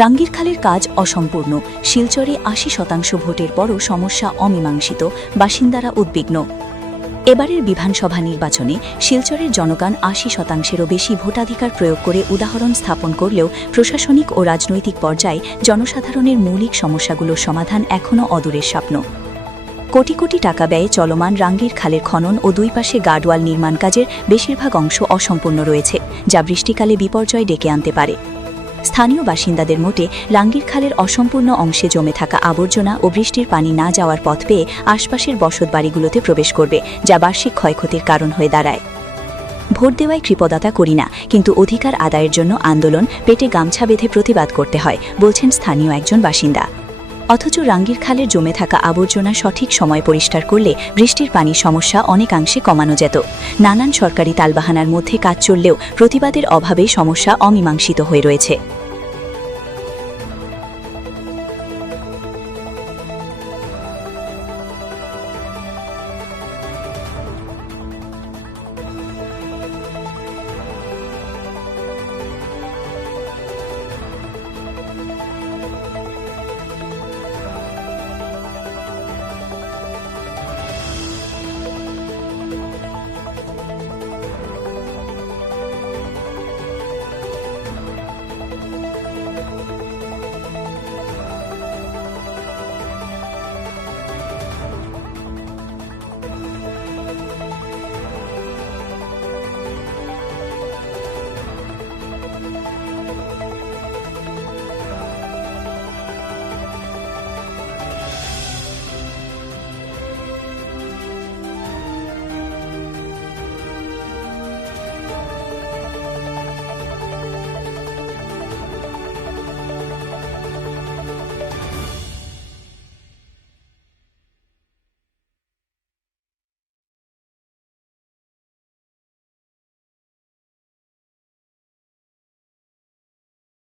রাঙ্গিরখালের কাজ অসম্পূর্ণ, শিলচরে ৮০% ভোটের পরও সমস্যা অমীমাংসিত, বাসিন্দারা উদ্বিগ্ন। এবারের বিধানসভা নির্বাচনে শিলচরের জনগণ ৮০%-এরও বেশি ভোটাধিকার প্রয়োগ করে উদাহরণ স্থাপন করলেও প্রশাসনিক ও রাজনৈতিক পর্যায়ে জনসাধারণের মৌলিক সমস্যাগুলোর সমাধান এখনও অদূরের স্বপ্ন। কোটি কোটি টাকা ব্যয়ে চলমান রাঙ্গিরখালের খনন ও দুই পাশে গার্ডওয়াল নির্মাণ কাজের বেশিরভাগ অংশ অসম্পূর্ণ রয়েছে, যা বৃষ্টিকালে বিপর্যয় ডেকে আনতে পারে। স্থানীয় বাসিন্দাদের মতে রাঙ্গিরখালের অসম্পূর্ণ অংশে জমে থাকা আবর্জনা ও বৃষ্টির পানি না যাওয়ার পথ পেয়ে আশপাশের বসতবাড়িগুলোতে প্রবেশ করবে, যা বার্ষিক ক্ষয়ক্ষতির কারণ হয়ে দাঁড়ায়। ভোট দেওয়ায় কৃপণতা করি না, কিন্তু অধিকার আদায়ের জন্য আন্দোলন, পেটে গামছা বেঁধে প্রতিবাদ করতে হয়, বলছেন স্থানীয় একজন বাসিন্দা। অথচ রাঙ্গিরখালের জমে থাকা আবর্জনা সঠিক সময় পরিষ্কার করলে বৃষ্টির পানির সমস্যা অনেকাংশে কমানো যেত। নানান সরকারি তালবাহানার মধ্যে কাজ চললেও প্রতিবাদের অভাবে সমস্যা অমীমাংসিত হয়ে রয়েছে।